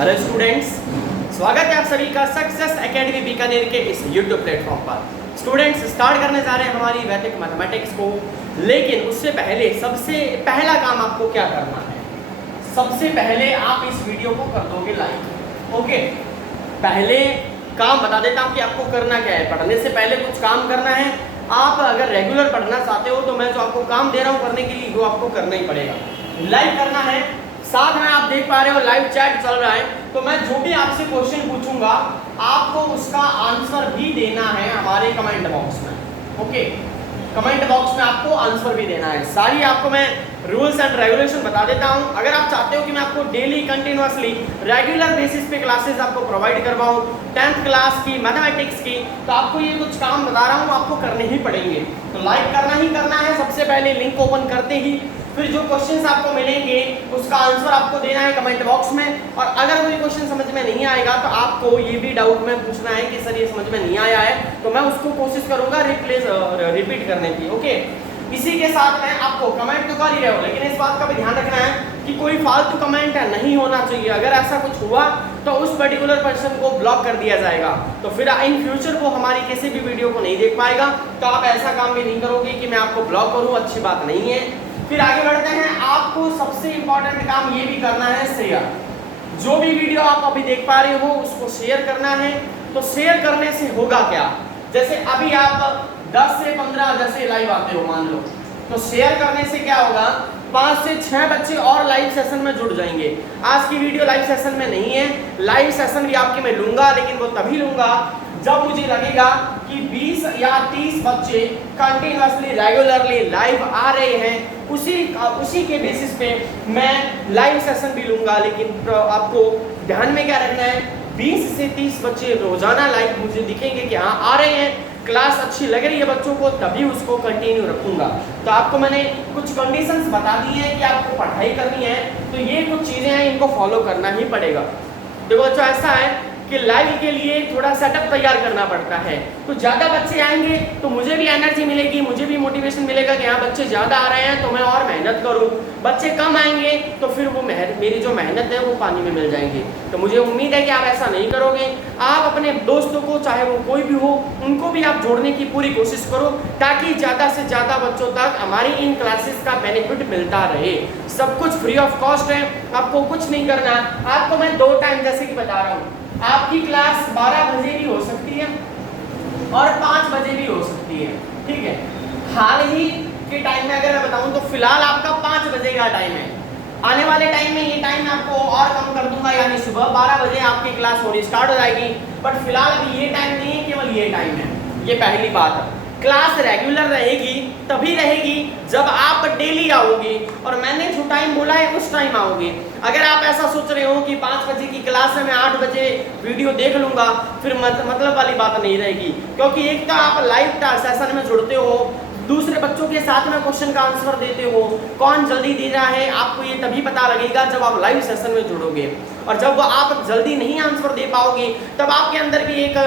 Hello students, स्वागत है आप सभी का सक्सेस एकेडमी बीकानेर के इस यूट्यूब प्लेटफॉर्म पर। स्टूडेंट्स, स्टार्ट करने जा रहे हैं हमारी वैदिक मैथमेटिक्स को, लेकिन उससे पहले सबसे पहला काम आपको क्या करना है? सबसे पहले आप इस वीडियो को कर दोगे लाइक। ओके, पहले काम बता देता हूँ कि आपको करना क्या है। पढ़ने से पहले कुछ काम करना है। आप अगर रेगुलर पढ़ना चाहते हो तो मैं जो आपको काम दे रहा हूँ करने के लिए वो आपको करना ही पड़ेगा। लाइक करना है, साथ में आप देख पा रहे हो लाइव चैट चल रहा है, तो मैं जो भी आपसे क्वेश्चन पूछूंगा आपको उसका आंसर भी देना है हमारे कमेंट बॉक्स में। ओके, कमेंट बॉक्स में आपको आंसर भी देना है। सारी आपको मैं रूल्स एंड रेगुलेशन बता देता हूं। अगर आप चाहते हो कि मैं आपको डेली कंटिन्यूअसली रेगुलर बेसिस पे क्लासेस आपको प्रोवाइड करवाऊं 10th क्लास की मैथमेटिक्स की, तो आपको ये कुछ काम बता रहा हूं आपको करने ही पड़ेंगे। तो लाइक करना ही करना है सबसे पहले, लिंक ओपन करते ही। फिर जो क्वेश्चंस आपको मिलेंगे उसका आंसर आपको देना है कमेंट बॉक्स में। और अगर कोई क्वेश्चन समझ में नहीं आएगा तो आपको ये भी डाउट में पूछना है कि सर ये समझ में नहीं आया है, तो मैं उसको कोशिश करूंगा रिपीट करने की। ओके, इसी के साथ में आपको कमेंट तो कर ही रहे हो, लेकिन इस बात का भी ध्यान रखना है कि कोई फालतू कमेंट नहीं होना चाहिए। अगर ऐसा कुछ हुआ तो उस पर्टिकुलर पर्सन को ब्लॉक कर दिया जाएगा, तो फिर इन फ्यूचर वो हमारी किसी भी वीडियो को नहीं देख पाएगा। तो आप ऐसा काम भी नहीं करोगे कि मैं आपको ब्लॉक करूं, अच्छी बात नहीं है। फिर आगे बढ़ते हैं। आपको सबसे इंपॉर्टेंट काम ये भी करना है शेयर। जो भी वीडियो आप अभी देख पा रहे हो उसको शेयर करना है। तो शेयर करने से होगा क्या, जैसे अभी आप 10 से 15 जैसे लाइव आते हो मान लो, तो शेयर करने से क्या होगा, 5 से 6 बच्चे और लाइव सेशन में जुड़ जाएंगे। आज की वीडियो लाइव सेशन में नहीं है, लाइव सेशन भी आपके मैं लूंगा, लेकिन वो तभी लूंगा जब मुझे लगेगा कि 20 या 30 बच्चे कंटिन्यूअसली रेगुलरली लाइव आ रहे हैं। उसी के बेसिस पे मैं लाइव सेशन भी लूंगा। लेकिन आपको ध्यान में क्या रखना है, 20 से 30 बच्चे रोजाना लाइव मुझे दिखेंगे कि हाँ आ रहे हैं, क्लास अच्छी लग रही है बच्चों को, तभी उसको कंटिन्यू रखूंगा। तो आपको मैंने कुछ कंडीशंस बता दी है कि आपको पढ़ाई करनी है, तो ये कुछ चीजें हैं, इनको फॉलो करना ही पड़ेगा। देखो बच्चों, ऐसा है कि लाइव के लिए थोड़ा सेटअप तैयार करना पड़ता है। तो ज़्यादा बच्चे आएंगे तो मुझे भी एनर्जी मिलेगी, मुझे भी मोटिवेशन मिलेगा कि हाँ बच्चे ज़्यादा आ रहे हैं तो मैं और मेहनत करूँ। बच्चे कम आएंगे तो फिर वो मेरी जो मेहनत है वो पानी में मिल जाएंगी। तो मुझे उम्मीद है कि आप ऐसा नहीं करोगे। आप अपने दोस्तों को, चाहे वो कोई भी हो, उनको भी आप जोड़ने की पूरी कोशिश करो, ताकि ज़्यादा से ज़्यादा बच्चों तक हमारी इन क्लासेस का बेनिफिट मिलता रहे। सब कुछ फ्री ऑफ कॉस्ट है, आपको कुछ नहीं करना। आपको मैं 2 टाइम जैसे कि बता रहा हूँ, आपकी क्लास 12 बजे भी हो सकती है और 5 बजे भी हो सकती है। ठीक है, हाल ही के टाइम में अगर मैं बताऊं तो फिलहाल आपका 5 बजे का टाइम है। आने वाले टाइम में ये टाइम आपको और कम कर दूंगा, यानी सुबह 12 बजे आपकी क्लास होनी स्टार्ट हो जाएगी। बट फिलहाल अभी ये टाइम नहीं है, केवल ये टाइम है। ये पहली बात है। क्लास रेगुलर रहेगी तभी रहेगी जब आप डेली आओगे, और मैंने जो टाइम बोला है उस टाइम आओगे। अगर आप ऐसा सोच रहे हो कि 5 बजे की क्लास है, मैं 8 बजे वीडियो देख लूंगा, फिर मतलब वाली बात नहीं रहेगी। क्योंकि एक तो आप लाइव सेशन में जुड़ते हो, दूसरे बच्चों के साथ में क्वेश्चन का आंसर देते हो, कौन जल्दी दे रहा है आपको ये तभी पता लगेगा जब आप लाइव सेशन में जुड़ोगे। और जब आप जल्दी नहीं आंसर दे पाओगे तब आपके अंदर भी एक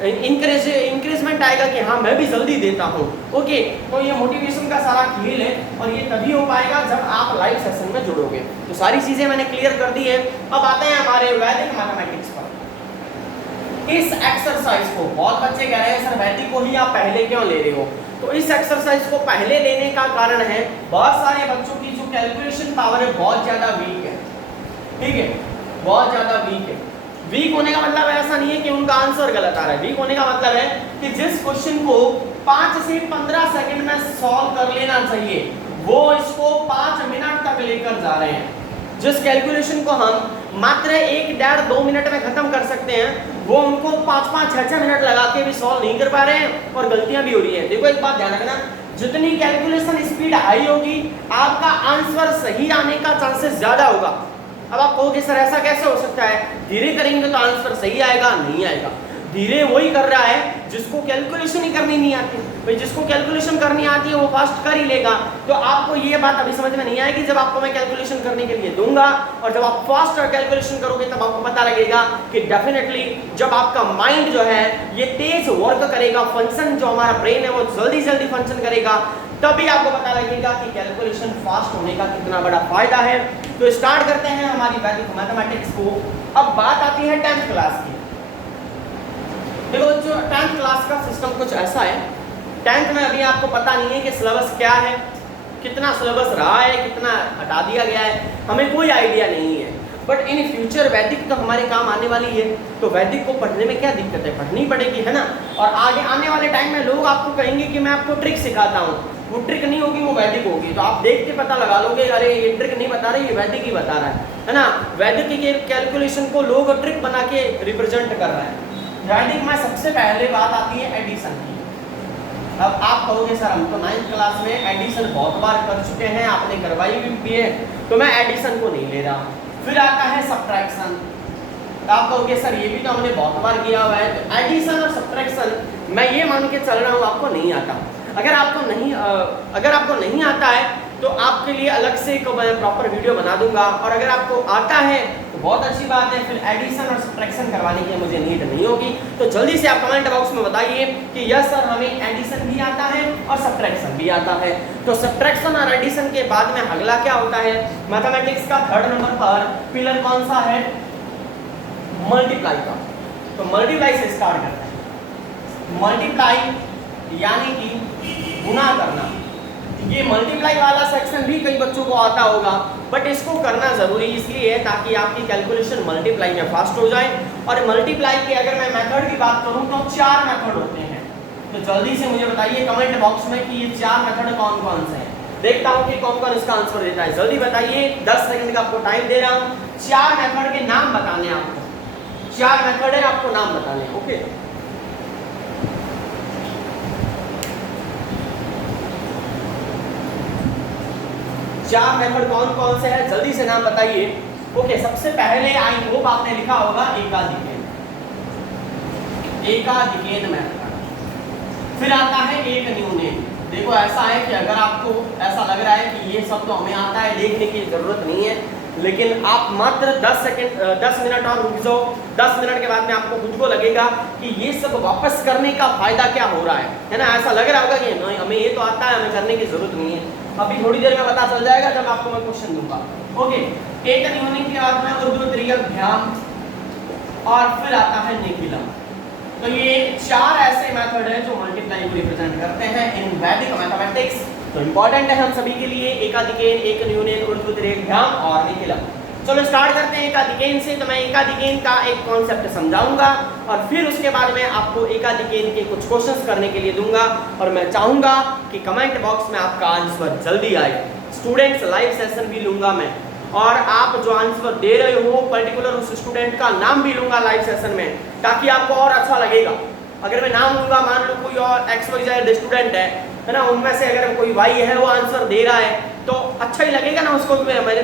इंक्रीजमेंट आएगा कि हाँ मैं भी जल्दी देता हूँ। ओके, तो ये मोटिवेशन का सारा खेल है, और ये तभी हो पाएगा जब आप लाइव सेशन में जुड़ोगे। तो सारी चीजें मैंने क्लियर कर दी है। अब आते हैं हमारे वैदिक मैथमेटिक्स पर। इस एक्सरसाइज को बहुत बच्चे कह रहे हैं सर वैदिक को ही आप पहले क्यों ले रहे हो? तो इस एक्सरसाइज को पहले लेने का कारण है, बहुत सारे बच्चों की जो कैलकुलेशन पावर है बहुत ज्यादा वीक है। ठीक है, बहुत ज्यादा वीक है। वीक होने का मतलब ऐसा नहीं है कि उनका आंसर गलत आ रहा है। वीक होने का मतलब है कि जिस क्वेश्चन को 5 से 15 सेकंड में सॉल्व कर लेना चाहिए, वो इसको 5 मिनट तक लेकर जा रहे हैं। जिस कैलकुलेशन को हम मात्र 1-1.5-2 मिनट में खत्म कर सकते हैं, वो उनको 5-5, 6-6 मिनट लगा के भी सॉल्व नहीं कर पा रहे हैं, और गलतियां भी हो रही है। देखो एक बात ध्यान रखना, जितनी कैलकुलेशन स्पीड हाई होगी आपका आंसर सही आने का चांसेस ज्यादा होगा। अब आप कहोगे सर ऐसा कैसे हो सकता है, धीरे करेंगे तो आंसर सही आएगा? नहीं आएगा। धीरे वही कर रहा है जिसको कैलकुलेशन ही करनी नहीं आती। भाई जिसको कैलकुलेशन करनी आती है वो फास्ट कर ही लेगा। तो आपको ये बात अभी समझ में नहीं आएगी जब आपको मैं कैलकुलेशन करने के लिए दूंगा, और जब आप फास्ट कैलकुलेशन करोगे तब आपको पता लगेगा कि डेफिनेटली जब आपका माइंड जो है ये तेज वर्क करेगा, फंक्शन जो हमारा ब्रेन है वो जल्दी जल्दी फंक्शन करेगा, तभी आपको पता लगेगा कि कैलकुलेशन फास्ट होने का कितना बड़ा फायदा है। तो स्टार्ट करते हैं हमारी वैदिक मैथमेटिक्स को। अब बात आती है 10th क्लास की। देखो जो 10th क्लास का सिस्टम कुछ ऐसा है, 10th में अभी आपको पता नहीं है कि सिलेबस क्या है, कितना सिलेबस रहा है, कितना हटा दिया गया है, हमें कोई आइडिया नहीं है। बट इन फ्यूचर वैदिक तो हमारे काम आने वाली है, तो वैदिक को पढ़ने में क्या दिक्कत है, पढ़नी पड़ेगी, है ना। और आगे आने वाले टाइम में लोग आपको कहेंगे कि मैं आपको ट्रिक सिखाता हूँ, वो ट्रिक नहीं होगी, वो वैदिक होगी। तो आप देख के पता लगा लोगे, अरे ये ट्रिक नहीं बता रहे, ये वैदिक ही बता रहा है ना। वैदिक के कैलकुलेशन को लोग ट्रिक बना के रिप्रेजेंट कर रहे हैं। वैदिक में सबसे पहले बात आती है एडिशन की। अब आप कहोगे सर हम तो 9th क्लास में एडिशन बहुत बार कर चुके हैं, आपने करवाई भी है, तो मैं एडिशन को नहीं ले रहा। फिर आता है सब्ट्रैक्शन। तो आप कहोगे सर ये भी तो हमने बहुत बार किया हुआ है। तो एडिशन और सब्ट्रैक्शन मैं ये मान के चल रहा हूँ आपको नहीं आता। अगर आपको नहीं आता है तो आपके लिए अलग से एक मैं प्रॉपर वीडियो बना दूंगा, और अगर आपको आता है तो बहुत अच्छी बात है, फिर एडिशन और सब्ट्रैक्शन करवाने की मुझे नीड नहीं होगी। तो जल्दी से आप कमेंट बॉक्स में बताइए कि यस सर हमें एडिशन भी आता है और सब्ट्रैक्शन भी आता है। तो सब्ट्रैक्शन और एडिशन के बाद में अगला क्या होता है, मैथमेटिक्स का 3rd नंबर पर पिलर कौन सा है, मल्टीप्लाई का। तो मल्टीप्लाई से स्टार्ट करते हैं। मल्टीप्लाई यानी कि गुणा करना। ये मल्टीप्लाई वाला सेक्शन भी कई बच्चों को आता होगा, बट इसको करना ज़रूरी इसलिए है ताकि आपकी कैलकुलेशन मल्टीप्लाई में फास्ट हो जाए। और मल्टीप्लाई के अगर मैं मेथड की बात करूं तो 4 मेथड होते हैं। तो जल्दी से मुझे बताइए कमेंट बॉक्स में कि ये 4 मेथड कौन कौन से हैं। देखता हूं कि कौन कौन इसका आंसर देता है, जल्दी बताइए। 10 सेकंड का आपको टाइम दे रहा हूं। 4 मेथड के नाम बताने आपको, 4 मेथड है, आपको नाम बताने। ओके, चार मेथड कौन कौन से हैं, जल्दी से नाम बताइए। ओके, सबसे पहले आई होप आपने लिखा होगा एकाधिकेन मेथड। फिर आता है एक न्यूनेन। देखो ऐसा है कि अगर आपको ऐसा लग रहा है कि ये सब तो हमें आता है, देखने की जरूरत नहीं है, लेकिन आप मात्र 10 मिनट और रुक जाओ। 10 मिनट के बाद में आपको खुद को लगेगा कि ये सब वापस करने का फायदा क्या हो रहा है ना। ऐसा लग रहा होगा कि नहीं हमें ये तो आता है, हमें करने की जरूरत नहीं है। अभी थोड़ी देर में पता चल जाएगा जब आपको मैं क्वेश्चन दूंगा। ओके, एक न्यूनेन के बाद में ऊर्ध्वत्रियग्भ्याम और फिर आता है निखिलम। तो ये 4 ऐसे मेथड हैं जो मल्टीप्लाई को रिप्रेजेंट करते हैं इन वैदिक मैथमेटिक्स। तो इंपॉर्टेंट है हम सभी के लिए एकाधिकेन, एक न्यूनेन, ऊर्ध्वत्रियग्भ्याम और निखिलम। चलो स्टार्ट करते हैं एकाधिकेन से। तो मैं एकाधिकेन का एक कॉन्सेप्ट समझाऊंगा और फिर उसके बाद में आपको एकाधिकेन के कुछ क्वेश्चंस करने के लिए दूंगा, और मैं चाहूंगा कि कमेंट बॉक्स में आपका आंसर जल्दी आए। स्टूडेंट्स लाइव सेशन भी लूंगा मैं, और आप जो आंसर दे रहे हो पर्टिकुलर उस स्टूडेंट का नाम भी लूंगा लाइव सेशन में, ताकि आपको और अच्छा लगेगा। अगर मैं नाम लूंगा, मान लो कोई और XYZ स्टूडेंट है ना, उनमें से अगर कोई Y है वो आंसर दे रहा है तो अच्छा ही लगेगा ना उसको,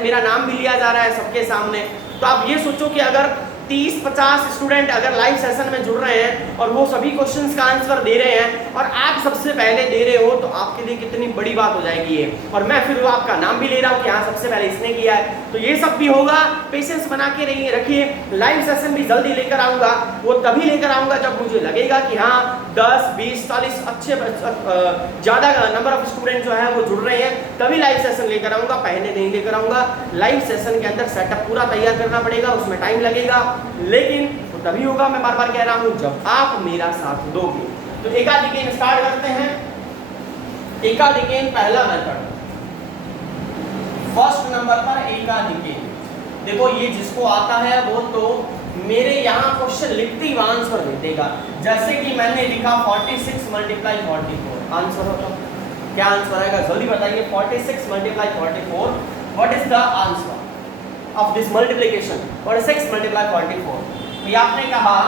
मेरा नाम भी लिया जा रहा है सबके सामने। तो आप ये सोचो कि अगर 30-50 स्टूडेंट अगर लाइव सेशन में जुड़ रहे हैं और वो सभी क्वेश्चंस का आंसर दे रहे हैं और आप सबसे पहले दे रहे हो, तो आपके लिए कितनी बड़ी बात हो जाएगी ये। और मैं फिर वो आपका नाम भी ले रहा हूँ कि हाँ सबसे पहले इसने किया है। तो ये सब भी होगा, पेशेंस बना के रखिए। लाइव सेशन भी जल्दी लेकर आऊँगा, वो तभी लेकर आऊँगा जब मुझे लगेगा कि हाँ 10, 20, 40 अच्छे ज़्यादा नंबर ऑफ स्टूडेंट जो है वो जुड़ रहे हैं, तभी लाइव सेशन लेकर आऊँगा, पहले नहीं लेकर आऊँगा। लाइव सेशन के अंदर सेटअप पूरा तैयार करना पड़ेगा, उसमें टाइम लगेगा, लेकिन तो तभी होगा, मैं बार बार कह रहा हूं, जब आप मेरा साथ दोगे। तो एकाधिकेन स्टार्ट करते हैं। एकाधिकेन पहला मेथड, फर्स्ट नंबर पर एकाधिकेन। देखो ये जिसको आता है वो तो मेरे यहाँ क्वेश्चन लिखते ही आंसर दे देगा। जैसे कि मैंने लिखा 46 मल्टीप्लाई 44, आंसर हो तो क्या आंसर आएगा जल्दी बताइए। 46 multiply 44, what is the answer of this multiplication? 46 multiply 44। तो आपने कहा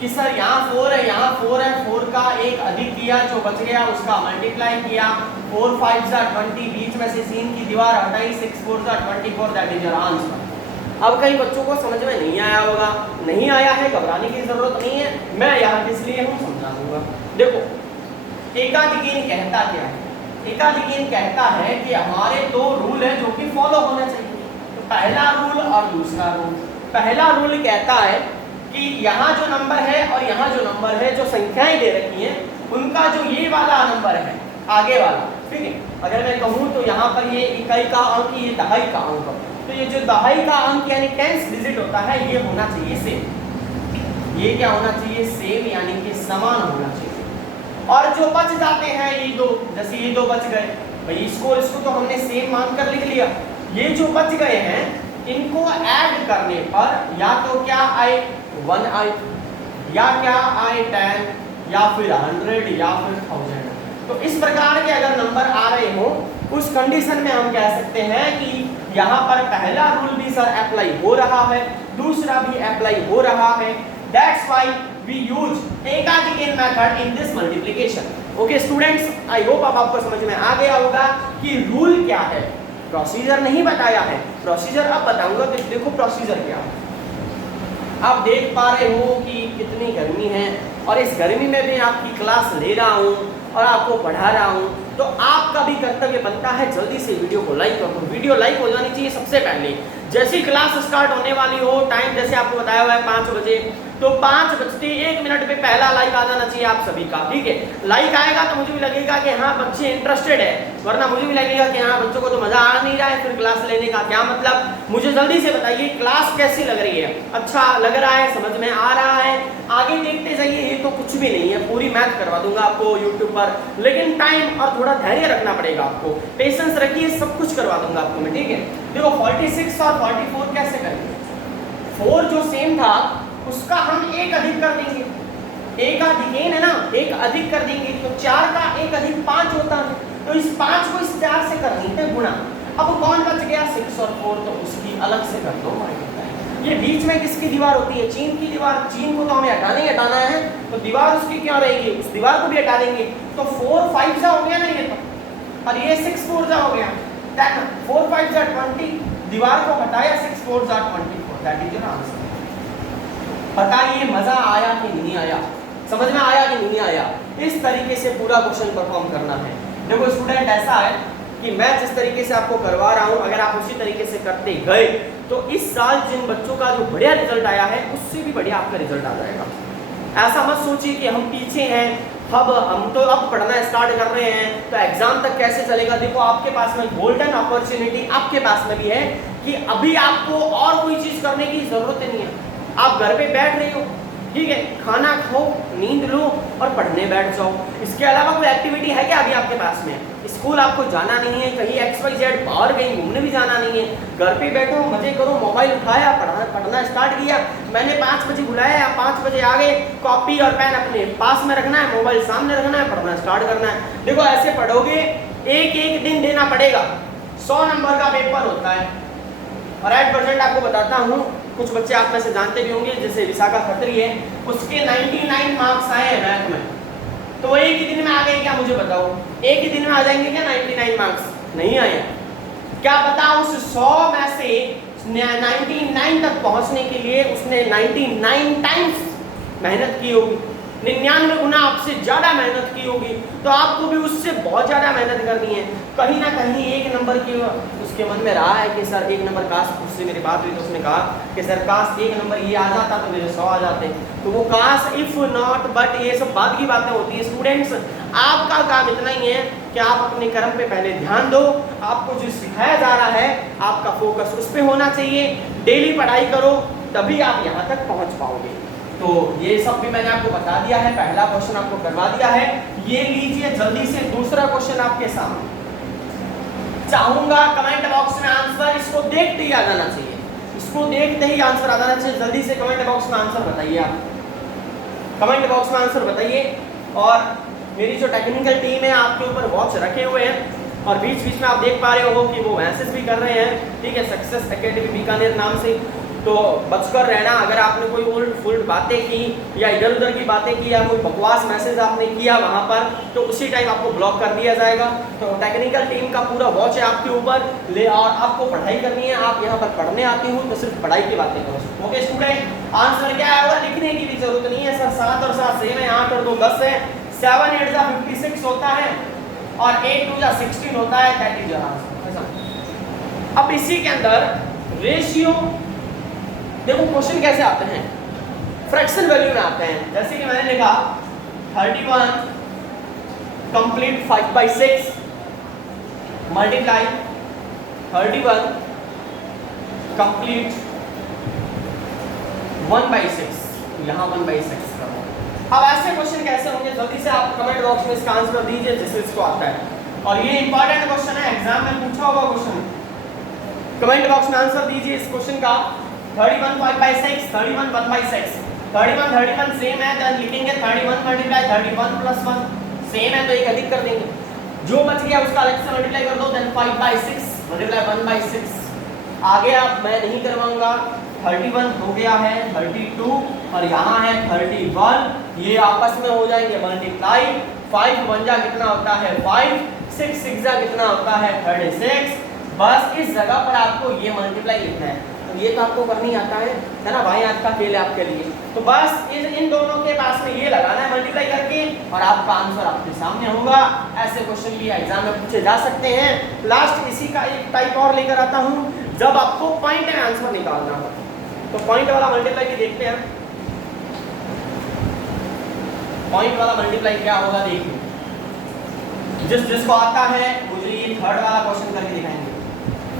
कि सर यहाँ 4 है, यहाँ 4 है, 4 का एक अधिक किया, जो बच गया उसका मल्टीप्लाई किया, 4 5 20, बीच में से सीन की दीवार हटाई, 6 4 24, दैट इज योर आंसर। अब कई बच्चों को समझ में नहीं आया होगा, नहीं आया है घबराने की जरूरत नहीं है, मैं यहाँ किस लिए हूँ समझा दूंगा। देखो एकाधिकेन कहता क्या है? एकाधिकेन कहता है कि हमारे 2 रूल है जो कि फॉलो होना चाहिए। पहला रूल और दूसरा रूल। पहला रूल कहता है कि यहाँ जो नंबर है और यहाँ जो नंबर है, जो संख्याएं दे रखी हैं, उनका जो ये वाला नंबर है आगे वाला, ठीक है, अगर मैं कहूँ तो यहाँ पर ये इकाई का अंक, ये दहाई का अंक, तो ये जो दहाई का अंक यानी 10th डिजिट होता है ये होना चाहिए सेम। ये क्या होना चाहिए? सेम यानी कि समान होना चाहिए। और जो बच जाते हैं ये दो, जैसे ये दो बच गए भाई, इसको तो हमने सेम मानकर लिख लिया। ये जो बच गए हैं इनको ऐड करने पर या तो क्या आए 1 आए, या क्या आए 10, या फिर 100, या फिर 1000। तो इस प्रकार के अगर नंबर आ रहे हो उस कंडीशन में हम कह सकते हैं कि यहाँ पर पहला रूल भी सर अप्लाई हो रहा है, दूसरा भी अप्लाई हो रहा है। दैट्स व्हाई वी यूज एकाधिक method in this multiplication. Okay students, I hope अब आपको समझ में आ गया होगा कि रूल क्या है। प्रोसीजर नहीं बताया है, प्रोसीजर अब बताऊंगा। तो देखो प्रोसीजर क्या है। आप देख पा रहे हो कि कितनी गर्मी है और इस गर्मी में भी आपकी क्लास ले रहा हूँ और आपको पढ़ा रहा हूँ, तो आपका भी कर्तव्य बनता है जल्दी से वीडियो को लाइक करो। वीडियो लाइक हो जानी चाहिए सबसे पहले। जैसी क्लास स्टार्ट होने वाली हो, टाइम जैसे आपको बताया हुआ है 5 बजे, तो 5:01 पे पहला लाइक आ जाना चाहिए आप सभी का, ठीक है। लाइक आएगा तो मुझे भी लगेगा कि हाँ बच्चे इंटरेस्टेड है, वरना मुझे भी लगेगा कि हाँ बच्चों को तो मजा आ नहीं रहा है, फिर क्लास लेने का क्या मतलब। मुझे जल्दी से बताइए क्लास कैसी लग रही है? अच्छा लग रहा है, समझ में आ रहा है? आगे देखते जाइए, ये तो कुछ भी नहीं है, पूरी मैथ करवा दूंगा आपको यूट्यूब पर, लेकिन टाइम और थोड़ा धैर्य रखना पड़ेगा आपको, पेशेंस रखिए, सब कुछ करवा दूंगा आपको मैं, ठीक है। देखो 46 और 44 कैसे करेंगे? 4 जो सेम था उसका हम एक अधिक कर देंगे, एक अधिकेन है ना, एक अधिक कर देंगे, तो 4 का एक अधिक 5 होता है, तो इस 5 को इस 4 से कर देंगे गुणा। अब कौन बच गया? 6 और 4, तो उसकी अलग से कर दो मल्टीप्लाई। ये बीच में किसकी दीवार होती है? चीन की दीवार। चीन को तो हमें हटाना ही हटाना है, तो दीवार उसकी क्या रहेगी? उस दीवार को भी हटा देंगे। तो 4 5 जा हो गया ना ये, तो और ये 6 4 जा हो गया, 4 5 जा 20, दीवार को हटाया, 6 4 जा 24, दैट इज योर आंसर। बताइए मजा आया कि नहीं आया? समझ में आया कि नहीं आया? इस तरीके से पूरा क्वेश्चन परफॉर्म करना है। देखो स्टूडेंट, ऐसा है कि मैं जिस तरीके से आपको करवा रहा हूं, अगर आप उसी तरीके से करते गए तो इस साल जिन बच्चों का जो बढ़िया रिजल्ट आया है उससे भी बढ़िया आपका रिजल्ट आ जाएगा। ऐसा मत सोचिए कि हम पीछे हैं, अब हम तो अब पढ़ना स्टार्ट कर रहे हैं तो एग्जाम तक कैसे चलेगा। देखो आपके पास में गोल्डन अपॉर्चुनिटी आपके पास में भी है कि अभी आपको और कोई चीज करने की जरूरत नहीं है। आप घर पे बैठ रहे हो, ठीक है, खाना खाओ, नींद लो और पढ़ने बैठ जाओ। इसके अलावा कोई एक्टिविटी है क्या अभी आपके पास में? स्कूल आपको जाना नहीं है, कहीं XYZ बाहर कहीं घूमने भी जाना नहीं है, घर पे बैठो, मजे करो, मोबाइल उठाया, पढ़ना स्टार्ट किया। मैंने 5 बजे बुलाया, आप 5 बजे आ गए, कॉपी और पेन अपने पास में रखना है, मोबाइल सामने रखना है, पढ़ना स्टार्ट करना है। देखो ऐसे पढ़ोगे, एक दिन देना पड़ेगा। 100 नंबर का पेपर होता है और एट प्रेजेंट आपको बताता हूँ, कुछ बच्चे आप में से जानते भी होंगे, जैसे विशाखा खत्री है, उसके 99 मार्क्स आए हैं मैथ में, तो वो एक ही दिन में आ गए क्या? मुझे बताओ, एक ही दिन में आ जाएंगे क्या 99 मार्क्स? नहीं आए। क्या पता उस 100 में से 99 तक पहुंचने के लिए उसने 99 टाइम्स मेहनत की होगी, 99 गुना आपसे ज्यादा मेहनत की होगी, तो आपको भी उससे बहुत ज्यादा मेहनत करनी है। कहीं ना कहीं एक नंबर की उसके मन में रहा है कि सर एक नंबर काश, उससे मेरी बात हुई तो उसने कहा कि सर काश एक नंबर ये आ जाता तो मेरे 100 आ जाते। तो वो काश, इफ नॉट, बट, ये सब बाद की बातें होती है। स्टूडेंट्स, आपका काम इतना ही है कि आप अपने कर्म पे पहले ध्यान दो, आपको जो सिखाया जा रहा है आपका फोकस उस पर होना चाहिए, डेली पढ़ाई करो, तभी आप यहाँ तक पहुँच पाओगे। तो ये सब भी मैंने आपको बता दिया है, पहला क्वेश्चन आपको करवा दिया है। ये लीजिए जल्दी से दूसरा क्वेश्चन आपके सामने। चाहूंगा कमेंट बॉक्स में आंसर, इसको देखते ही आ जाना चाहिए, इसको देखते ही आंसर आ जाना चाहिए। जल्दी से कमेंट बॉक्स में आंसर बताइए, आप कमेंट बॉक्स में आंसर बताइए। और मेरी जो टेक्निकल टीम है आपके ऊपर वॉच रखे हुए हैं और बीच बीच में आप देख पा रहे हो कि वो मैसेज भी कर रहे हैं, ठीक है, सक्सेस एकेडमी बीकानेर नाम से। तो बचकर रहना, अगर आपने कोई उल्ट फुल्ट बातें की या इधर उधर की बातें की या कोई बकवास मैसेज आपने किया वहाँ पर, तो उसी टाइम आपको ब्लॉक कर दिया जाएगा। तो टेक्निकल टीम का पूरा वॉच है आपके ऊपर ले, और आपको पढ़ाई करनी है। आप यहाँ पर पढ़ने आते हो तो सिर्फ पढ़ाई की बातें करो। ओके स्टूडेंट, आंसर क्या होगा? लिखने की भी जरूरत नहीं है सर, 7 और 7 सेम है, 8 और 2 10 है, 7 8 जा 56 होता है और 8 2 जा 16 होता है, दैट इज योर आंसर। अब इसी के अंदर रेशियो, देखो क्वेश्चन कैसे आते हैं, फ्रैक्शन वैल्यू में आते हैं। जैसे कि मैंने लिखा 31 कंप्लीट 5/6 मल्टीप्लाई 31 कंप्लीट 1/6, यहाँ 1/6 करो। अब ऐसे क्वेश्चन कैसे होंगे, जल्दी से आप कमेंट बॉक्स में इसका आंसर दीजिए जिससे इसको आता है। और ये इंपॉर्टेंट क्वेश्चन है, एग्जाम में पूछा होगा क्वेश्चन। कमेंट बॉक्स में आंसर दीजिए इस क्वेश्चन का। 31 5/6, 31 1/6, 31 सेम है, देन लिखेंगे 31 मल्टीप्लाई 31 प्लस 1 सेम है तो एक अधिक कर देंगे, जो बच गया उसका अलग से मल्टीप्लाई कर दो, देन 5/6 मल्टीप्लाई 1/6। आगे आप मैं नहीं करवाऊंगा, 31 हो गया है 32 और यहाँ है 31, ये आपस में हो जाएंगे मल्टीप्लाई। 5 1 जा कितना होता है 5, 6 6 जा कितना होता है 36। बस इस जगह पर आपको ये मल्टीप्लाई लिखना है, तो ये तो आपको करनी आता है ना भाई, आज का खेल है आपके लिए। तो बस इन दोनों के पास में ये लगाना है मल्टीप्लाई करके और आपका आंसर आपके सामने होगा। ऐसे क्वेश्चन भी एग्जाम में पूछे जा सकते हैं। लास्ट इसी का एक टाइप और लेकर आता हूँ, जब आपको पॉइंट में आंसर निकालना हो तो पॉइंट वाला मल्टीप्लाई भी देखते हैं। पॉइंट वाला मल्टीप्लाई क्या होगा देखिए, जिसको आता है मुझे ये थर्ड वाला क्वेश्चन करके दिखाएंगे।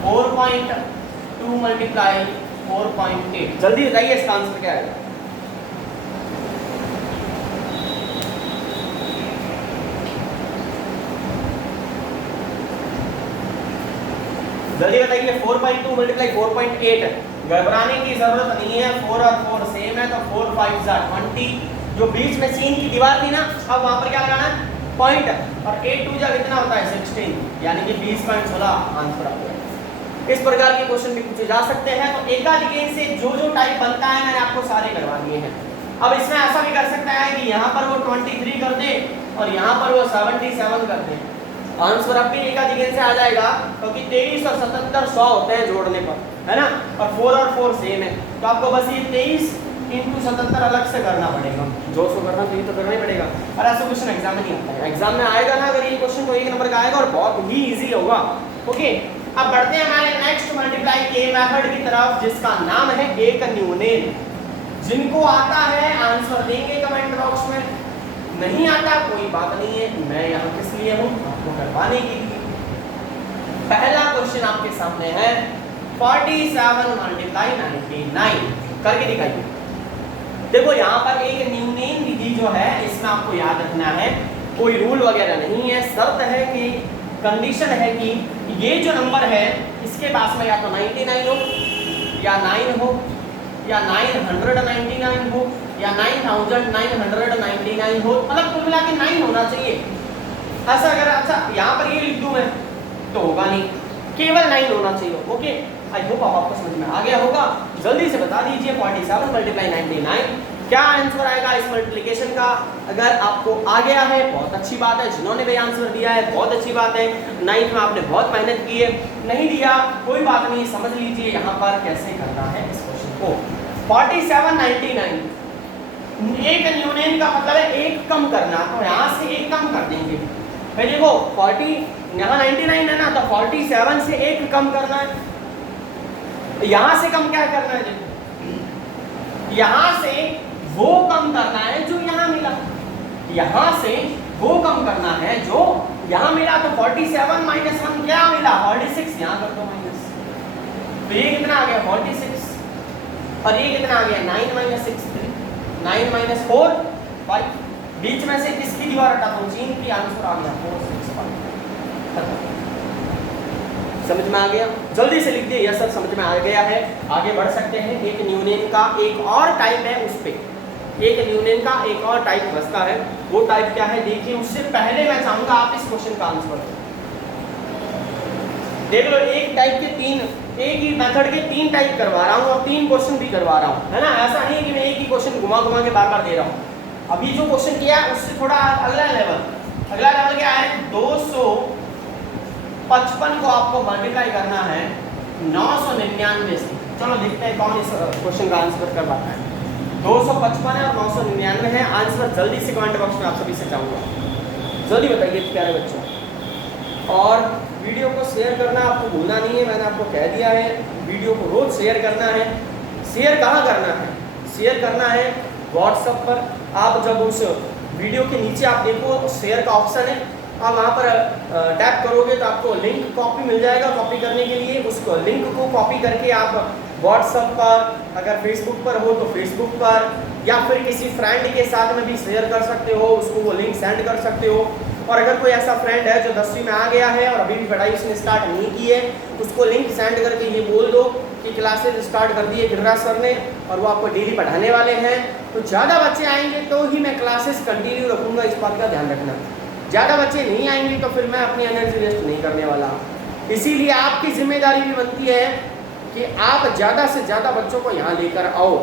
4.2 मल्टीप्लाई 4.8, जल्दी बताइए इसका आंसर क्या आएगा। जल्दी बताइए 4.2 मल्टीप्लाई 4.8, घबराने की जरूरत नहीं है, 4 और 4 सेम है तो 4 5 जा 20, जो बीच में चीन की दीवार थी ना, अब वहां पर क्या लगाना है पॉइंट, और 8 2 जा कितना होता है 16, यानी कि 20.16 आंसर आ गया। इस प्रकार के क्वेश्चन भी पूछे जा सकते हैं। तो एकाध गेंद से जो जो टाइप बनता है मैंने आपको सारे करवा दिए हैं। अब इसमें ऐसा भी कर सकता है कि यहाँ पर वो 23 कर दे और यहाँ पर वो 77 कर दे, आंसर आपके एकाध गेंद से आ जाएगा, क्योंकि 23 और 77 100 होते हैं जोड़ने पर, है ना, और 4 और 4 सेम है, तो आपको बस ये 23 × 77 अलग से करना पड़ेगा, जो सो करना तो ये तो करना ही पड़ेगा। और ऐसा क्वेश्चन एग्जाम में नहीं आता है, एग्जाम में आएगा ना अगर ये क्वेश्चन तो 1 नंबर का आएगा और बहुत ही इजी होगा। ओके, अब बढ़ते हैं हमारे नेक्स्ट मल्टीप्लाई के मेथड की तरफ, जिसका नाम है एक न्यूनेन। जिनको आता है आंसर देंगे कमेंट बॉक्स में, नहीं आता कोई बात नहीं है, मैं यहाँ किस लिए हूँ, आपको करवाने के लिए। पहला क्वेश्चन आपके सामने है 47 मल्टीप्लाई 99, करके दिखाइए। देखो यहाँ पर एक न्यूनेन विधि जो है इसमें आपको याद रखना है, कोई रूल वगैरह नहीं है, शर्त है कि कंडीशन है कि ये जो नंबर है इसके पास में या तो 99 हो या 9 हो या 999 हो या 9999 हो, मतलब कुल मिला के 9 होना चाहिए। ऐसा अगर अच्छा यहाँ पर ये लिख दूं मैं तो होगा नहीं, केवल 9 होना चाहिए। ओके, आई होप आपको समझ में आ गया होगा। जल्दी से बता दीजिए 47 मल्टीप्लाई 99 क्या आंसर आएगा इस मल्टीप्लिकेशन का। अगर आपको आ गया है बहुत अच्छी बात है, जिन्होंने भी आंसर दिया है बहुत अच्छी बात है, 9 में आपने बहुत मेहनत की है, नहीं दिया कोई बात नहीं, समझ लीजिए यहाँ पर कैसे करना है इस क्वेश्चन को। 47 99 एक न्यूनेन का मतलब है एक कम करना, तो यहाँ से एक कम कर देंगे। भाई देखो 40 यहाँ 99 है ना, तो 47 से एक कम करना है, यहाँ से कम क्या करना है, देखो यहाँ से वो कम करना है जो यहाँ मिला, यहाँ से वो कम करना है जो यहाँ मिला। तो 47 - 1 क्या मिला 46, यहाँ कर दो माइनस, तो ये कितना आ गया 46 और ये कितना आ गया 9 - 6 3, 9 - 4 5, बीच में से किसकी दीवार हटा दो, चीन की, आंसर आ गया 4 6 5। समझ में आ गया, जल्दी से लिख दिए यस सर समझ में आ गया है। आगे बढ़ सकते हैं। एक न्यूनेन का एक और टाइप है, उस पे एक न्यूनेन का एक और टाइप बचता है, वो टाइप क्या है देखिए। उससे पहले मैं चाहूंगा आप इस क्वेश्चन का आंसर देख लो। एक टाइप के तीन, एक ही मेथड के 3 टाइप करवा रहा हूँ और 3 क्वेश्चन भी करवा रहा हूँ, है ना। ऐसा नहीं है कि मैं एक ही क्वेश्चन घुमा घुमा के बार बार दे रहा हूँ। अभी जो क्वेश्चन किया है उससे थोड़ा अगला लेवल क्या है, 255 को आपको मल्टीप्लाई करना है 999 से। चलो देखते हैं कौन इस क्वेश्चन का आंसर कर पाता है। 255 है और 999 है, आंसर जल्दी से कमेंट बॉक्स में आप सभी से चाहूँगा, जल्दी बताइए प्यारे बच्चों। और वीडियो को शेयर करना आपको भूलना नहीं है, मैंने आपको कह दिया है वीडियो को रोज शेयर करना है। शेयर कहाँ करना है, शेयर करना है व्हाट्सएप पर। आप जब उस वीडियो के नीचे आप देखो शेयर का ऑप्शन है, आप वहाँ पर टैप करोगे तो आपको लिंक कॉपी मिल जाएगा कॉपी करने के लिए। उसको लिंक को कॉपी करके आप व्हाट्सएप पर, अगर फेसबुक पर हो तो फेसबुक पर, या फिर किसी फ्रेंड के साथ में भी शेयर कर सकते हो, उसको वो लिंक सेंड कर सकते हो। और अगर कोई ऐसा फ्रेंड है जो 10वीं में आ गया है और अभी भी पढ़ाई उसने स्टार्ट नहीं की है, उसको लिंक सेंड करके ये बोल दो कि क्लासेस स्टार्ट कर दी है गिरिराज सर ने और वो आपको डेली पढ़ाने वाले हैं। तो ज़्यादा बच्चे आएंगे तो ही मैं क्लासेस कंटिन्यू रखूँगा, इस बात का ध्यान रखना। ज़्यादा बच्चे नहीं आएंगे तो फिर मैं अपनी एनर्जी वेस्ट नहीं करने वाला। इसीलिए आपकी जिम्मेदारी भी बनती है कि आप ज़्यादा से ज़्यादा बच्चों को यहाँ लेकर आओ।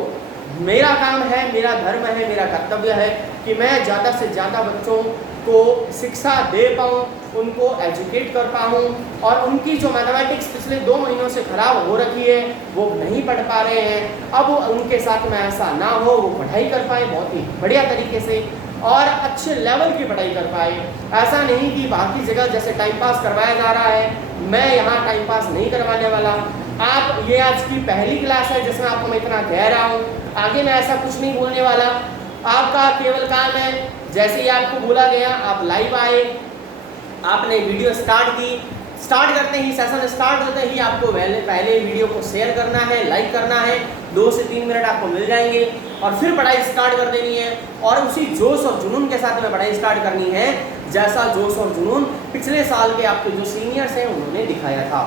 मेरा काम है, मेरा धर्म है, मेरा कर्तव्य है कि मैं ज़्यादा से ज़्यादा बच्चों को शिक्षा दे पाऊँ, उनको एजुकेट कर पाऊँ, और उनकी जो मैथमेटिक्स पिछले 2 महीनों से ख़राब हो रखी है, वो नहीं पढ़ पा रहे हैं, अब उनके साथ में ऐसा ना हो, वो पढ़ाई कर पाए बहुत ही बढ़िया तरीके से और अच्छे लेवल की पढ़ाई कर पाए। ऐसा नहीं कि बाकी जगह जैसे टाइम पास करवाया जा रहा है, मैं यहाँ टाइम पास नहीं करवाने वाला। आप ये आज की पहली क्लास है जिसमें आपको मैं इतना कह रहा हूँ, आगे मैं ऐसा कुछ नहीं बोलने वाला। आपका केवल काम है, जैसे ही आपको बोला गया आप लाइव आए, आपने वीडियो स्टार्ट की, स्टार्ट करते ही सेशन स्टार्ट होते ही आपको पहले वीडियो को शेयर करना है, लाइक करना है, 2 से 3 मिनट आपको मिल जाएंगे और फिर पढ़ाई स्टार्ट कर देनी है। और उसी जोश और जुनून के साथ में पढ़ाई स्टार्ट करनी है जैसा जोश और जुनून पिछले साल के आपके जो सीनियर्स हैं उन्होंने दिखाया था।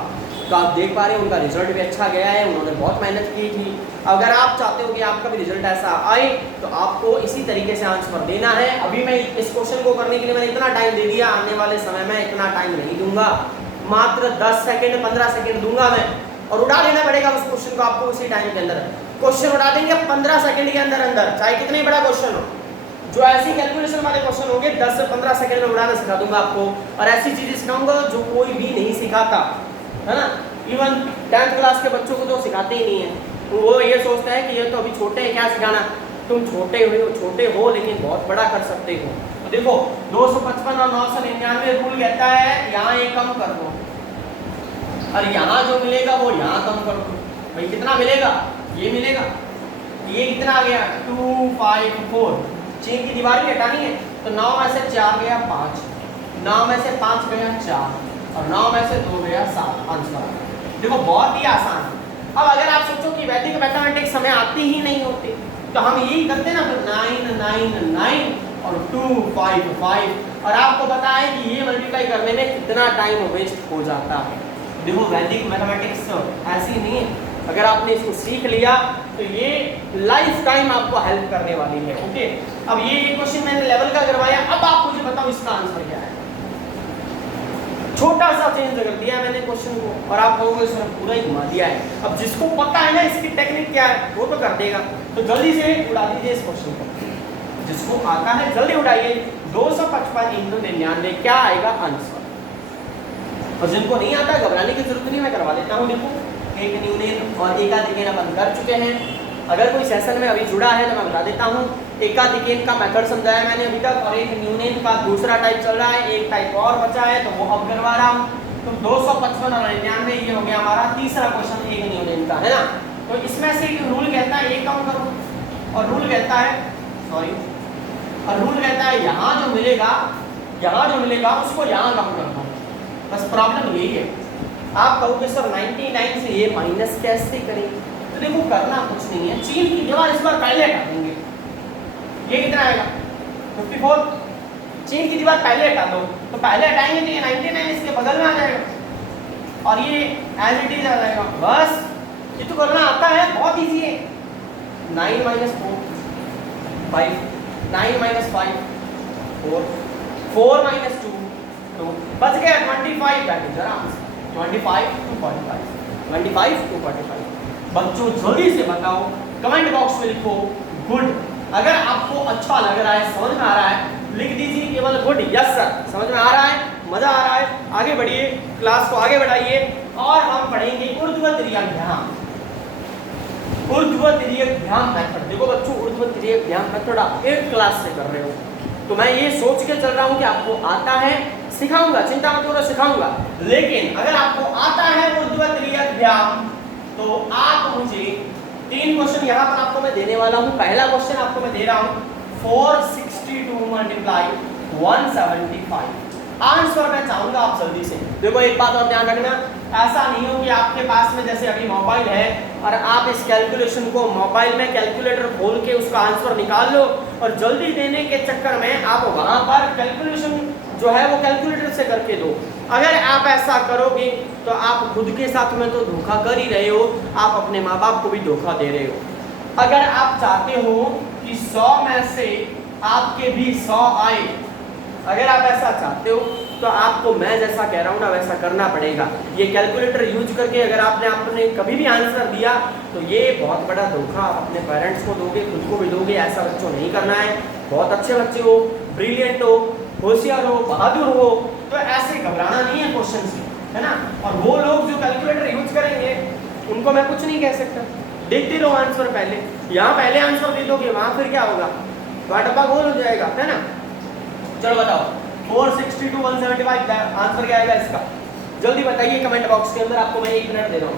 तो आप देख पा रहे हैं उनका रिजल्ट भी अच्छा गया है, उन्होंने बहुत मेहनत की थी। अगर आप चाहते हो कि आपका भी रिजल्ट ऐसा आए तो आपको इसी तरीके से आंसर देना है। अभी मैं इस क्वेश्चन को करने के लिए मैंने इतना टाइम दे दिया, आने वाले समय में इतना टाइम नहीं दूंगा, मात्र 10 सेकंड 15 सेकंड दूंगा मैं, और उड़ा देना पड़ेगा उस क्वेश्चन को आपको उसी टाइम के अंदर। क्वेश्चन उड़ा देंगे 15 सेकंड के अंदर अंदर, चाहे कितना ही बड़ा क्वेश्चन हो। जो ऐसी कैलकुलेशन वाले क्वेश्चन होंगे 10 से 15 सेकंड में उड़ाना सिखा दूंगा आपको, और ऐसी चीजें सिखाऊंगा जो कोई भी नहीं सिखाता, है ना। इवन 10th क्लास के बच्चों को तो सिखाते ही नहीं है। वो ये सोचता है कि ये तो अभी छोटे हैं, क्या सिखाना। तुम छोटे हो लेकिन बहुत बड़ा कर सकते हो। तो देखो 255 और 999 रूल कहता है यहाँ ये कम कर दो और यहाँ जो मिलेगा वो यहाँ कम कर दो। भाई कितना मिलेगा, ये मिलेगा, ये कितना आ गया 254। चेन की दीवार भी हटानी है तो 9 में से 4 गया 5, 9 में से 5 गया 4 और 9 में से 2 गया 7। आंसर देखो बहुत ही आसान। अब अगर आप सोचो कि वैदिक मैथमेटिक्स हमें आती ही नहीं होती तो हम यही करते ना, 999 और 255, और आपको पता है कि ये मल्टीप्लाई करने में कितना टाइम वेस्ट हो जाता है। देखो वैदिक मैथमेटिक्स ऐसी नहीं है, अगर आपने इसको सीख लिया तो ये लाइफ टाइम आपको हेल्प करने वाली है। ओके, अब ये क्वेश्चन मैंने लेवल का करवाया, अब आप मुझे बताओ इसका आंसर क्या है। छोटा सा चेंज कर दिया मैंने क्वेश्चन को और आप लोगों को इसमें पूरा ही घुमा दिया है। अब जिसको पता है ना इसकी टेक्निक क्या है वो तो कर देगा, तो जल्दी से उड़ा दीजिए इस क्वेश्चन को। जिसको आता है जल्दी उड़ाइए। 255 × 99 क्या आएगा आंसर। और जिनको नहीं आता घबराने की जरूरत नहीं, मैं करवा देता हूँ। देखो एक न्यूनन और एकाधिकेन अपन कर चुके हैं। अगर कोई सेशन में अभी जुड़ा है तो मैं बता देता हूँ। एकाधिकेन का मेथड समझाया मैंने अभी तक, और एक न्यूनन का दूसरा टाइप चल रहा है, एक टाइप और बचा है तो वो अब करवा रहा हूँ। तो 255 और 99 ये हो गया हमारा तीसरा क्वेश्चन एक न्यूनन का, है ना। तो इसमें से एक रूल कहता है एक कम करो, और रूल कहता है यहाँ जो मिलेगा उसको यहाँ कम कर दो। बस प्रॉब्लम यही है। आप कहोगे सर 99 से ये माइनस कैसे करें, तो देखो करना कुछ नहीं है, चीन की दीवार इस बार पहले हटा देंगे। ये कितना आएगा 54, चीन की दीवार पहले हटा दो, तो पहले हटाएंगे तो ये 99 इसके बगल में आ जाएगा और ये एज इट इज आ जाएगा। बस ये तो करना आता है, बहुत इजी है। 9 - 4 5, 9 - 5 4, 4 - 2 2, बच गया 25। That is answer 25 to 45, 25 to 45। बच्चों जल्दी से बताओ, कमेंट बॉक्स में लिखो गुड। अगर आपको अच्छा लग रहा है, समझ में आ रहा है, लिख दीजिए केवल गुड। यस सर, समझ में आ रहा है, मजा आ रहा है, आगे बढ़िए, क्लास को आगे बढ़ाइए। और हम पढ़ेंगे ऊर्ध्व तिर्यकभ्याम। ऊर्ध्व तिर्यकभ्याम मेथड। देखो बच्चों, ऊर्ध्व तिर्यकभ्याम मेथड आप 8th क्लास से कर रहे हो, तो मैं ये सोच के चल रहा हूँ कि आपको आता है, सिखाऊंगा, चिंता मत करो, सिखाऊंगा। लेकिन अगर आपको आता है ऊर्ध्व तिर्यकभ्याम तो आप मुझे 3 क्वेश्चन यहाँ पर आपको मैं देने वाला हूँ। पहला क्वेश्चन आपको मैं दे रहा हूँ 462 × 175। आंसर मैं चाहूंगा आप जल्दी से। देखो एक बात और ध्यान रखना, ऐसा नहीं हो कि आपके पास में जैसे अभी मोबाइल है और आप इस कैलकुलेशन को मोबाइल में कैलकुलेटर खोल के उसका आंसर निकाल लो और जल्दी देने के चक्कर में आप वहां पर कैलकुलेशन जो है वो कैलकुलेटर से करके दो। अगर आप ऐसा करोगे तो आप खुद के साथ में तो धोखा कर ही रहे हो, आप अपने माँ बाप को भी धोखा दे रहे हो। अगर आप चाहते हो कि 100 में से आपके भी 100 आए, अगर आप ऐसा चाहते हो तो आपको मैं जैसा कह रहा हूँ ना वैसा करना पड़ेगा। ये कैलकुलेटर यूज करके अगर आपने कभी भी आंसर दिया तो ये बहुत बड़ा धोखा आप अपने पेरेंट्स को दोगे, खुद को भी दोगे। ऐसा बच्चों नहीं करना है। बहुत अच्छे बच्चे हो, ब्रिलियंट हो, होशियार हो, बहादुर हो, तो ऐसे घबराना नहीं है क्वेश्चन से, है ना। और वो लोग जो कैलकुलेटर यूज करेंगे उनको मैं कुछ नहीं कह सकता। देखते रहो आंसर पहले, यहाँ पहले आंसर दे दोगे, वहाँ फिर क्या होगा, डब्बा गोल हो जाएगा, है ना। चलो बताओ 462 175 आंसर क्या आएगा इसका, जल्दी बताइए कमेंट बॉक्स के अंदर। आपको मैं 1 मिनट दे रहा हूँ।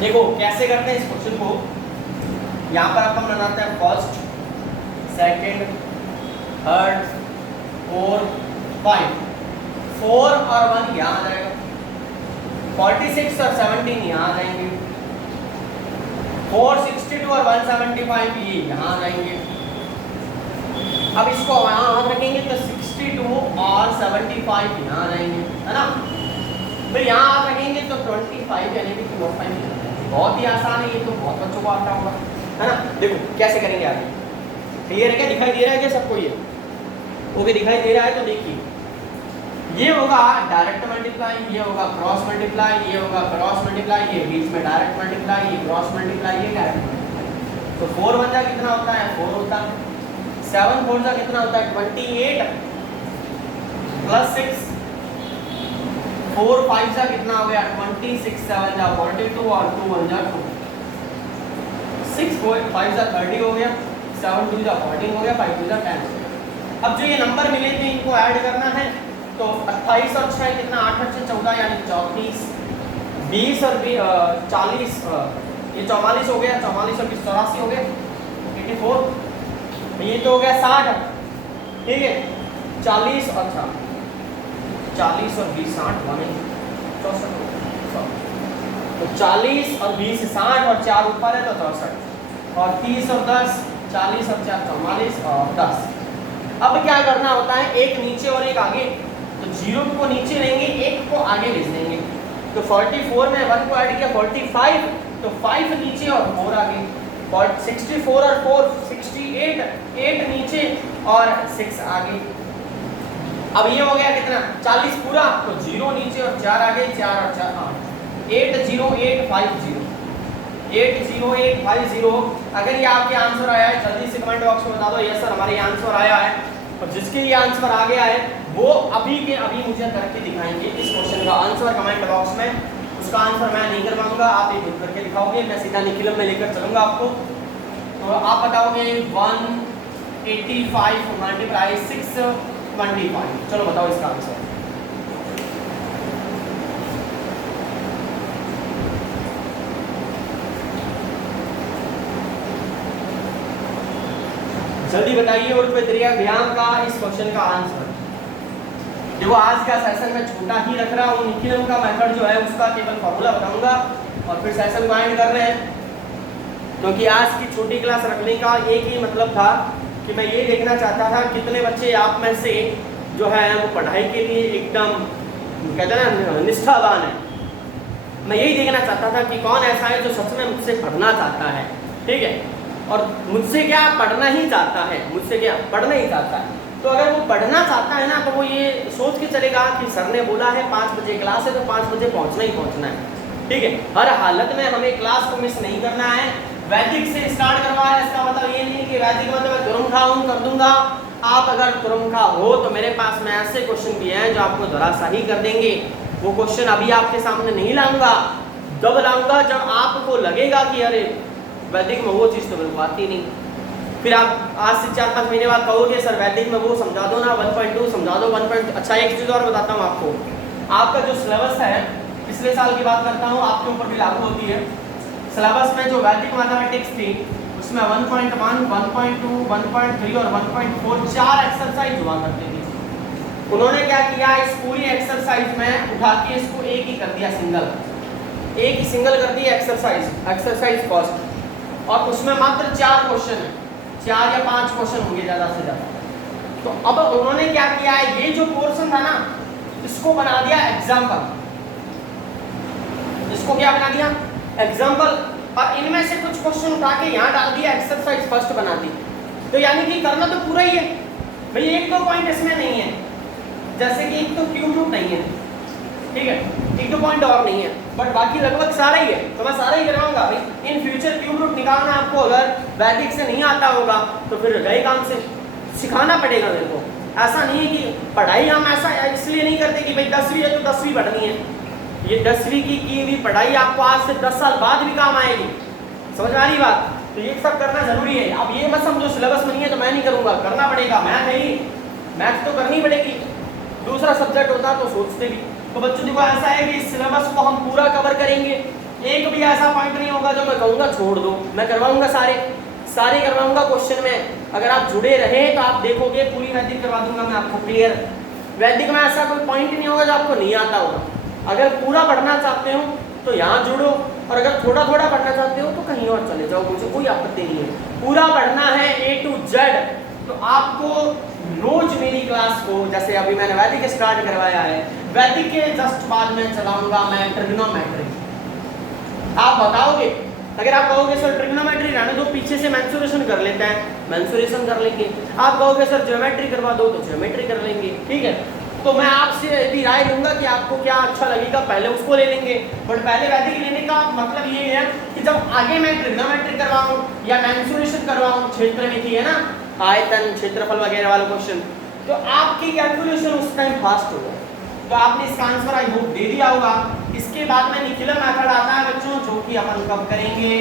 देखो कैसे करते हैं इस क्वेश्चन को। यहाँ पर अपन बनाते हैं फर्स्ट, सेकंड, थर्ड, 4, 5। 4 और 1 यहाँ आ जाएगा, 46 और 17 यहाँ आ जाएंगे, 462 और 175 ये यहाँ आ जाएंगे। अब इसको यहाँ हाथ रखेंगे तो 62 और 75 यहाँ आ जाएंगे, है ना। फिर यहाँ हाथ रखेंगे तो 25 यानी कि 45। बहुत ही आसान है ये, तो बहुत बच्चों को आता होगा, है ना। देखो कैसे करेंगे आगे, क्लियर है क्या, दिखाई दे रहा है क्या सबको ये? ओके दिखाई दे रहा है तो देखिए, ये होगा डायरेक्ट मल्टीप्लाई, ये होगा क्रॉस मल्टीप्लाई, ये होगा क्रॉस मल्टीप्लाई, ये बीच में डायरेक्ट मल्टीप्लाई, ये क्रॉस मल्टीप्लाई, ये डायरेक्ट मल्टीप्लाई। तो 4 1 जा कितना होता है 4 होता है, 7 4 जा कितना होता है 28 प्लस 6, 4 5 जा कितना हो गया 26, 7 जा 42 और 2 1 जा 2, 6 5 जा 30 हो गया, 7 2 जा 14 हो गया, 5 2 जा 10 हो गया। अब जो ये नंबर मिले थे इनको ऐड करना है, तो 28 और 6 कितना 8 8 से 14 यानी 34, 20 और 40 ये 44 हो गया, 44 और 20 84 हो गया, 84। ये तो हो गया 60, ठीक है। 40 और 40 और 20 60 बने 64, तो 40 और 20 60 और 4 ऊपर है तो 64, और 30 और 10 40 और 4 44 और 10। अब क्या करना होता है, एक नीचे और एक आगे, तो 0 को नीचे लेंगे, 1 को आगे भेज देंगे। तो 44 में 1 को ऐड किया 45, तो 5 नीचे और 4 आगे, 64 और 4 68, 8 नीचे और 6 आगे। अब ये हो गया कितना 40 पूरा, तो 0 नीचे और 4 आगे, 4 और 4 8, 80850, 80850। अगर ये आपके आंसर आया है जल्दी से कमेंट बॉक्स में बता दो यस सर हमारे आंसर आया है। और जिसके ये आंसर आ गया है वो अभी के अभी मुझे करके दिखाएंगे इस क्वेश्चन का आंसर कमेंट बॉक्स में। उसका आंसर मैं नहीं कर पाऊंगा, आप एक खुद करके दिखाओगे, मैं सीधा निखिलम में लेकर चलूंगा आपको। तो आप बताओगे 185 मल्टीप्लाई 625, चलो बताओ इसका आंसर। जल्दी बताइए उर्फ व्यायाम का इस क्वेश्चन का आंसर। देखो आज का सेशन मैं छोटा ही रख रहा हूँ, निखिलम का मेथड जो है उसका केवल फॉर्मूला बताऊंगा और फिर सेशन को एंड कर रहे हैं, क्योंकि आज की छोटी क्लास रखने का एक ही मतलब था कि मैं ये देखना चाहता था कितने बच्चे आप में से जो है वो पढ़ाई के लिए एकदम कहते हैं ना निष्ठावान है। मैं यही देखना चाहता था कि कौन ऐसा है जो सच में मुझसे पढ़ना चाहता है, ठीक है। और मुझसे क्या पढ़ना ही चाहता है, मुझसे क्या पढ़ना ही चाहता है। तो अगर वो पढ़ना चाहता है ना तो वो ये सोच के चलेगा कि सर ने बोला है 5 बजे क्लास है तो 5 बजे पहुंचना ही पहुंचना है, ठीक है। हर हालत में हमें क्लास को मिस नहीं करना है। वैदिक से स्टार्ट करवाया, इसका मतलब ये नहीं कि वैदिक मतलब मैं तुरंत खाऊं कर दूंगा। आप अगर तुरंखा हो तो मेरे पास में ऐसे क्वेश्चन भी हैं जो आपको धराशाही कर देंगे। वो क्वेश्चन अभी आपके सामने नहीं लाऊंगा, जब लाऊंगा जब आपको लगेगा कि अरे वैदिक में वो चीज़ तो मेरे को आती नहीं, फिर आप आज से 4-5 महीने बाद कहोगे सर वैदिक में वो समझा दो ना, 1.2 समझा दो, 1. अच्छा एक चीज़ और बताता हूँ आपको, आपका जो सिलेबस है पिछले साल की बात करता हूँ, आपके ऊपर भी लागू होती है। सिलेबस में जो वैदिक मैथमेटिक्स थी उसमें 1.1, 1.2, 1.3 और 1.4 4 एक्सरसाइज हुआ करती थी। उन्होंने क्या किया, इस पूरी एक्सरसाइज में उठा के इसको एक ही कर दिया, एक ही सिंगल कर दिया एक्सरसाइज कॉस्ट, और उसमें मात्र 4 क्वेश्चन है, 4 या 5 क्वेश्चन होंगे ज़्यादा से ज़्यादा। तो अब उन्होंने क्या किया है, ये जो पोर्शन था ना इसको बना दिया एग्जाम्पल, इसको क्या बना दिया एग्जाम्पल, और इनमें से कुछ क्वेश्चन उठा के यहाँ डाल दिया, एक्सरसाइज फर्स्ट बना दी। तो यानी कि करना तो पूरा ही है भाई, 1-2 पॉइंट इसमें नहीं है, जैसे कि एक तो क्यूब रूट नहीं है, ठीक है, 1-2 पॉइंट और नहीं है, बट बाकी लगभग सारा ही है। तो मैं सारा ही करवाऊंगा भाई। इन फ्यूचर क्यूब रूट निकालना आपको अगर वैदिक से नहीं आता होगा तो फिर गए काम से सिखाना पड़ेगा मेरे को। ऐसा नहीं है कि पढ़ाई हम ऐसा इसलिए नहीं करते कि भाई 10वीं है तो 10वीं पढ़नी है, ये 10वीं की हुई पढ़ाई आपको आज से 10 साल बाद भी काम आएगी, समझ आ रही बात। तो ये सब करना जरूरी है। अब ये मत समझो सिलेबस में नहीं है तो मैं नहीं करूंगा, करना पड़ेगा, मैथ है ही, मैथ तो करनी पड़ेगी, दूसरा सब्जेक्ट होता तो सोचते भी। तो बच्चों देखो ऐसा है कि इस सिलेबस को हम पूरा कवर करेंगे, एक भी ऐसा पॉइंट नहीं होगा जो मैं कहूँगा छोड़ दो, मैं करवाऊंगा सारे करवाऊंगा क्वेश्चन में। अगर आप जुड़े रहे तो आप देखोगे पूरी वैदिक करवा दूंगा मैं आपको क्लियर। वैदिक में ऐसा कोई पॉइंट नहीं होगा जो आपको नहीं आता होगा। अगर पूरा पढ़ना चाहते हो तो यहाँ जुड़ो, और अगर थोड़ा थोड़ा पढ़ना चाहते हो तो कहीं और चले जाओ, मुझे कोई आपत्ति नहीं है। पूरा पढ़ना है A to Z, तो आपको रोज मेरी क्लास को, जैसे अभी मैंने वैदिक स्टार्ट करवाया है, वैदिक के जस्ट बाद में चलाऊंगा मैं ट्रिग्नोमेट्री। आप बताओगे, अगर आप कहोगे सर ट्रिग्नोमेट्री रहने दो, पीछे से मेंसुरेशन कर लेते हैं, मेंसुरेशन कर लेंगे। आप कहोगे सर ज्योमेट्री करवा दो तो ज्योमेट्री कर लेंगे, ठीक है। तो मैं आपसे यदि राय लूंगा कि आपको क्या अच्छा लगेगा, पहले उसको ले लेंगे। बट पहले वैदिक लेने का मतलब ये है कि जब आगे मैं ट्रिग्नोमेट्री करवाऊं या मेंसुरेशन करवाऊं, क्षेत्रमिति है ना, आयतन क्षेत्रफल वगैरह वाला क्वेश्चन, तो आपकी कैलकुलेशन उस टाइम फास्ट हो जाए। तो आपने इसका आंसर आई होप दे दिया होगा। इसके बाद में निखिलर मेथड आता है बच्चों, जो कि अपन कब करेंगे,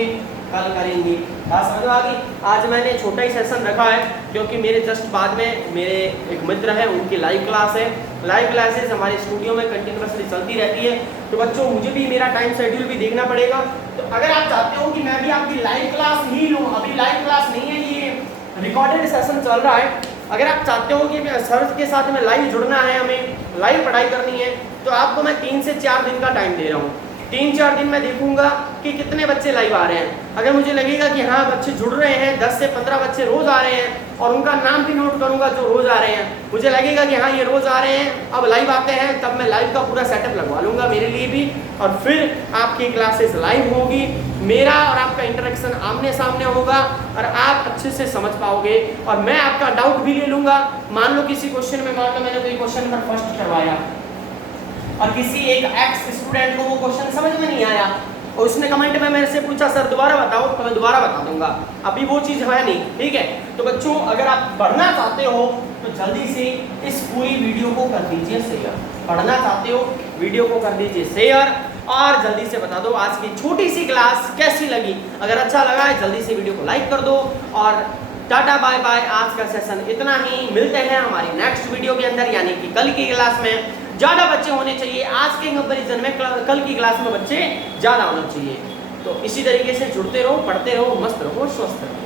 कल करेंगे। बात समझ आ गई। आज मैंने छोटा ही सेशन रखा है क्योंकि मेरे जस्ट बाद में मेरे एक मित्र हैं, उनकी लाइव क्लास है। लाइव क्लासेस हमारे स्टूडियो में कंटिन्यूसली चलती रहती है। तो बच्चों मुझे भी मेरा टाइम शेड्यूल भी देखना पड़ेगा। तो अगर आप चाहते हो कि मैं भी आपकी लाइव क्लास ही लूँ, अभी लाइव क्लास नहीं है, ये रिकॉर्डेड सेशन चल रहा है। अगर आप चाहते हो कि सर के साथ में लाइव जुड़ना है, हमें लाइव पढ़ाई करनी है, तो आपको मैं 3 से 4 दिन का टाइम दे रहा हूँ। 3-4 दिन में देखूंगा कि कितने बच्चे लाइव आ रहे हैं। अगर मुझे लगेगा कि हाँ बच्चे जुड़ रहे हैं, 10 से 15 बच्चे रोज आ रहे हैं, और उनका नाम भी नोट करूंगा जो रोज आ रहे हैं, मुझे लगेगा कि हाँ ये रोज आ रहे हैं, अब लाइव आते हैं, तब मैं लाइव का पूरा सेटअप लगवा लूंगा मेरे लिए भी, और फिर आपकी क्लासेस लाइव होगी, मेरा और आपका इंटरेक्शन आमने सामने होगा, और आप अच्छे से समझ पाओगे, और मैं आपका डाउट भी ले लूंगा। मान लो किसी क्वेश्चन में, मान लो मैंने कोई क्वेश्चन पर फर्स्ट करवाया और किसी एक एक्स स्टूडेंट को वो क्वेश्चन समझ में नहीं आया और उसने कमेंट में मेरे से पूछा सर दोबारा बताओ, तो मैं दोबारा बता दूंगा। अभी वो चीज़ है नहीं, ठीक है। तो बच्चों अगर आप पढ़ना चाहते हो तो जल्दी से इस पूरी वीडियो को कर दीजिए शेयर। पढ़ना चाहते हो वीडियो को कर दीजिए शेयर, और जल्दी से बता दो आज की छोटी सी क्लास कैसी लगी। अगर अच्छा लगा है जल्दी से वीडियो को लाइक कर दो, और टाटा बाय बाय। आज का सेशन इतना ही, मिलते हैं हमारी नेक्स्ट वीडियो के अंदर, यानी कि कल की क्लास में। ज़्यादा बच्चे होने चाहिए आज के कंपैरिजन में, कल की क्लास में बच्चे ज़्यादा होने चाहिए। तो इसी तरीके से जुड़ते रहो, पढ़ते रहो, मस्त रहो, स्वस्थ रहो।